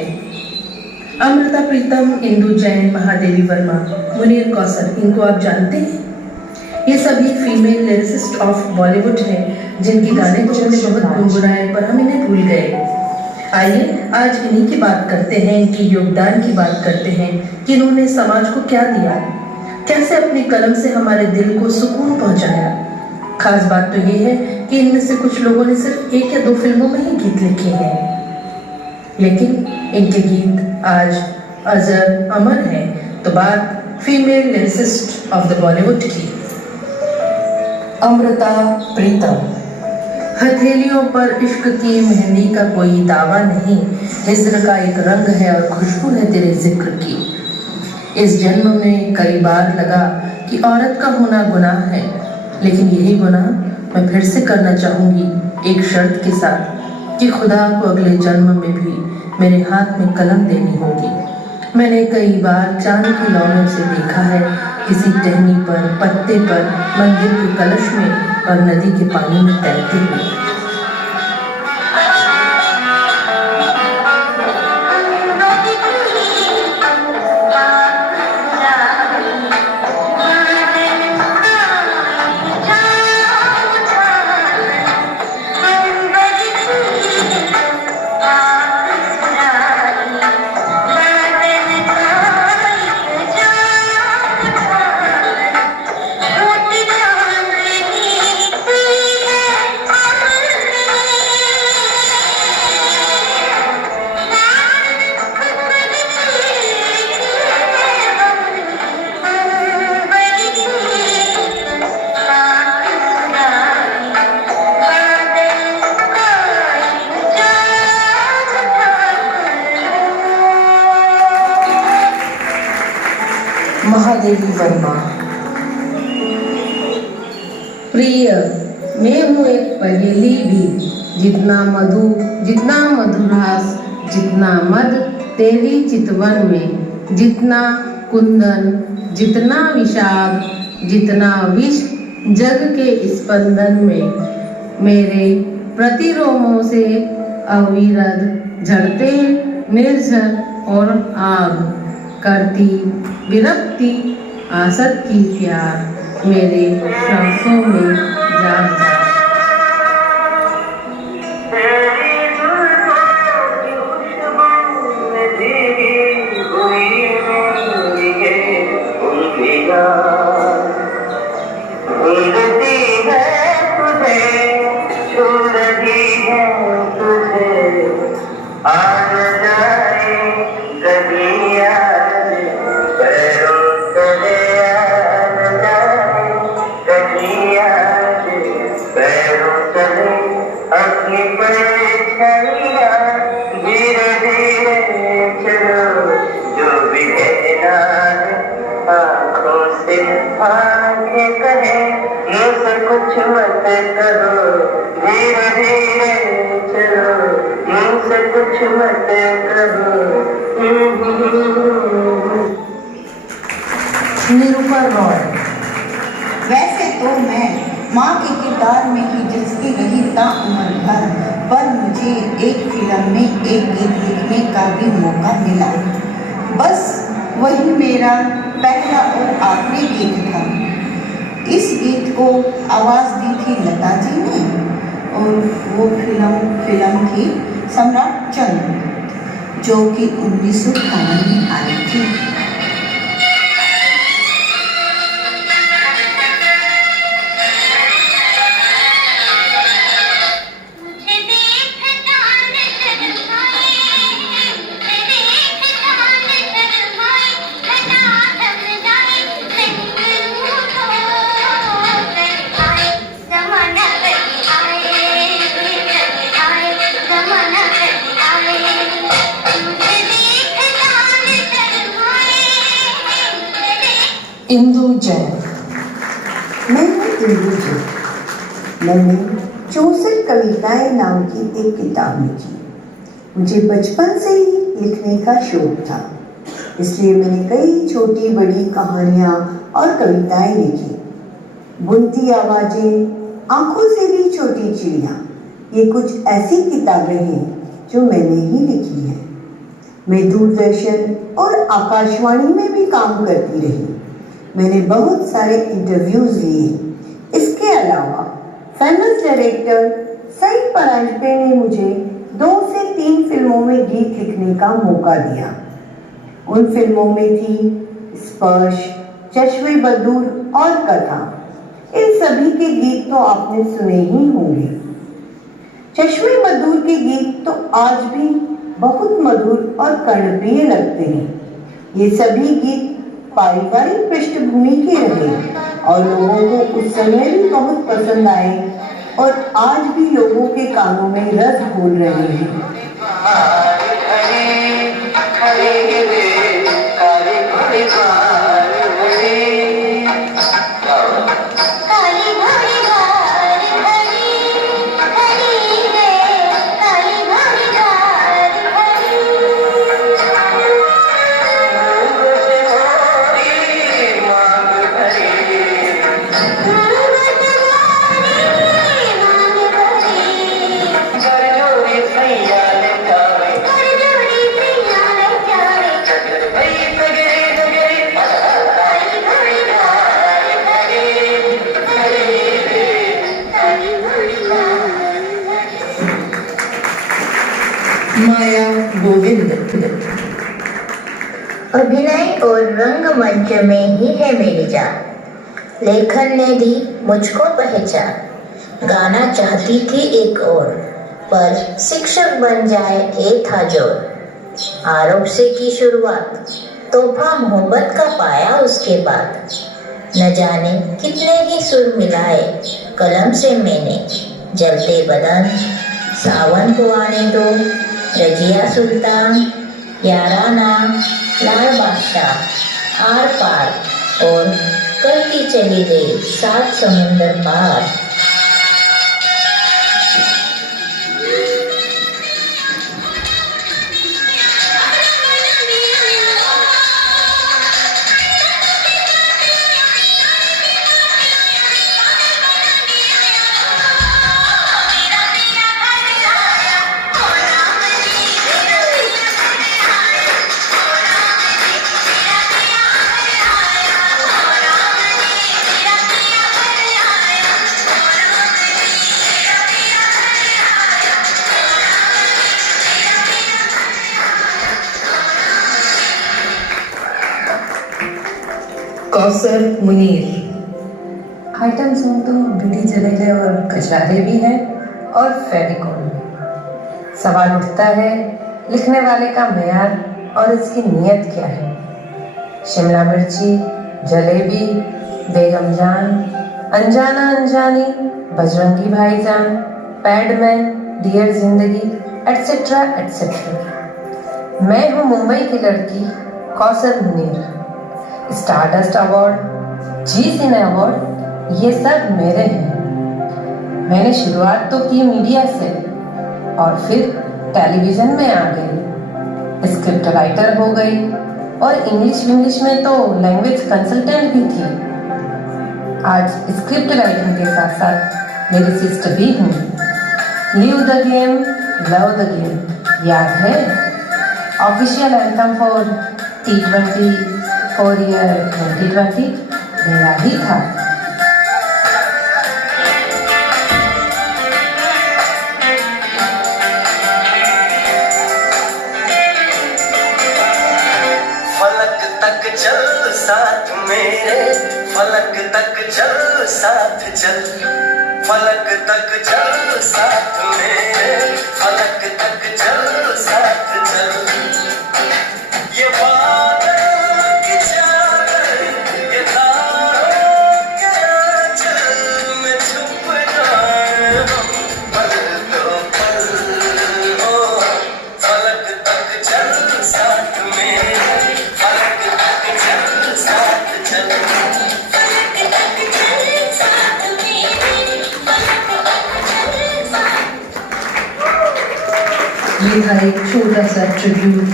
हैं। अमृता प्रीतम, इंदु जैन, महादेवी वर्मा, मुनीर कौसर, इनको आप जानते हैं? ये सभी फीमेल लिरिसिस्ट ऑफ बॉलीवुड हैं जिनके गाने तो हमने बहुत गुनगुनाए पर हम इन्हें भूल गए। आइए आज इन्हीं की बात करते हैं, इनकी योगदान की बात करते हैं कि इन्होंने समाज को क्या दिया, कैसे अपनी कलम से हमारे दिल को सुकून पहुंचाया। खास बात तो ये है कि इनमें से कुछ लोगों ने सिर्फ 1 या 2 फिल्मों में ही गीत लिखे हैं, लेकिन इनके गीत आज अजर अमर हैं। तो बात female lyricist of the Bollywood की। अमृता प्रीतम। हथेलियों पर इश्क की मेहंदी का कोई दावा नहीं, हिज्र का एक रंग है और खुशबू है तेरे जिक्र की। इस जन्म में कई बार लगा कि औरत का होना गुनाह है, लेकिन यही गुनाह मैं फिर से करना चाहूंगी एक शर्त के साथ कि खुदा को अगले जन्म में भी मेरे हाथ में कलम देनी होगी। मैंने कई बार चांद की लौ में उसे देखा है, किसी टहनी पर, पत्ते पर, मंदिर के कलश में और नदी के पानी में तैरते हुए। महादेवी वर्मा। प्रिय, मैं हूँ एक पहेली भी, जितना मधु जितना मधुरास, जितना मद तेरी चितवन में, जितना कुंदन जितना विषाद, जितना विष जग के स्पंदन में। मेरे प्रतिरोमों से अविरत झड़ते निर्झर और आग करती विरक्ति आसत की प्यार मेरे सांसों में जाग जा। कुछ मत करो, धीरे धीरे चलो, मुझसे कुछ मत करो। निरूपा रॉय। वैसे तो मैं माँ के किरदार में ही जचती रही ताउम्र भर, पर मुझे एक फिल्म में एक गीत लिखने का भी मौका मिला। बस वही मेरा पहला और आखिरी गीत था। इस गीत को आवाज़ दी थी लता जी ने, और वो फिल्म थी सम्राट चंद, जो कि 1958 में आई थी। इंदु जैन। मैं हूँ इंदु जैन। मैंने 64 कविताएं नाम की एक किताब लिखी। मुझे बचपन से ही लिखने का शौक था, इसलिए मैंने कई छोटी बड़ी कहानियाँ और कविताएं लिखी। बुनती आवाजें, आंखों से भी छोटी चिड़िया, ये कुछ ऐसी किताबें हैं जो मैंने ही लिखी हैं। मैं दूरदर्शन और आकाशवाणी में भी काम करती रही। मैंने बहुत सारे इंटरव्यूज लिए। इसके अलावा फेमस डायरेक्टर सईद परांजपे ने मुझे 2 से 3 फिल्मों में गीत लिखने का मौका दिया। उन फिल्मों में थी स्पर्श, चश्मे बदूर और कथा। इन सभी के गीत तो आपने सुने ही होंगे। चश्मे बदूर के गीत तो आज भी बहुत मधुर और कर्णप्रिय लगते हैं। ये सभी गीत पारिवारिक पृष्ठभूमि के रहे और लोगों को उस समय भी बहुत पसंद आए और आज भी लोगों के कानों में रस घोल रहे हैं। माया गोविंद। अभिनय और रंगमंच में ही है मेरी जान। लेखन ने दी मुझको पहचान। गाना चाहती थी एक और, पर शिक्षक बन जाए ये था जोर। आरोप से की शुरुआत, तोहफा मोहब्बत का पाया उसके बाद। न जाने कितने ही सुर मिलाए कलम से मैंने। जलते बदन, सावन को आने दो, रजिया सुल्तान, याराना, लाल बादशाह, आर पार और करती चली गई 7 समुंदर पार। कौसर मुनीर। आइटम सॉन्ग तो बीड़ी जलेले और कचरारे भी है और फेविकॉल भी। सवाल उठता है लिखने वाले का मेयार और इसकी नीयत क्या है। शिमला मिर्ची, जलेबी, बेगम जान, अनजाना अनजानी, बजरंगी भाईजान, पैडमैन, डियर जिंदगी, एटसेट्रा एटसेट्रा। मैं हूँ मुंबई की लड़की कौसर मुनीर। स्टारडस्ट अवार्ड, जी सिने अवार्ड, ये सब मेरे हैं। मैंने शुरुआत तो की मीडिया से और फिर टेलीविजन में आ गई। स्क्रिप्ट राइटर हो गई और इंग्लिश में तो लैंग्वेज कंसल्टेंट भी थी। आज स्क्रिप्ट राइटिंग के साथ साथ लिरिसिस्ट भी हूँ। Live the game, love the game याद है? Official anthem for T20 for year 2020 मेरा ही था। फलक तक चल साथ मेरे, फलक तक चल साथ चल, फलक तक चल साथ मेरे, फलक तक चल साथ चल। ये बादल की चादर, ये तारों के आंचल में छुप जाए हम पल दो पल। ओ फलक तक चल साथ मेरे, फलक तक चल साथ चल, फलक तक चल साथ मेरे, फलक तक चल साथ। ये था एक छोटा सा tribute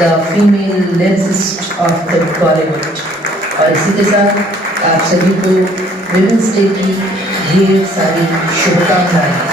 the female lyricist of the Bollywood. और इसी के साथ आप सभी को विमेंस डे की ढेर सारी शुभकामनाएं।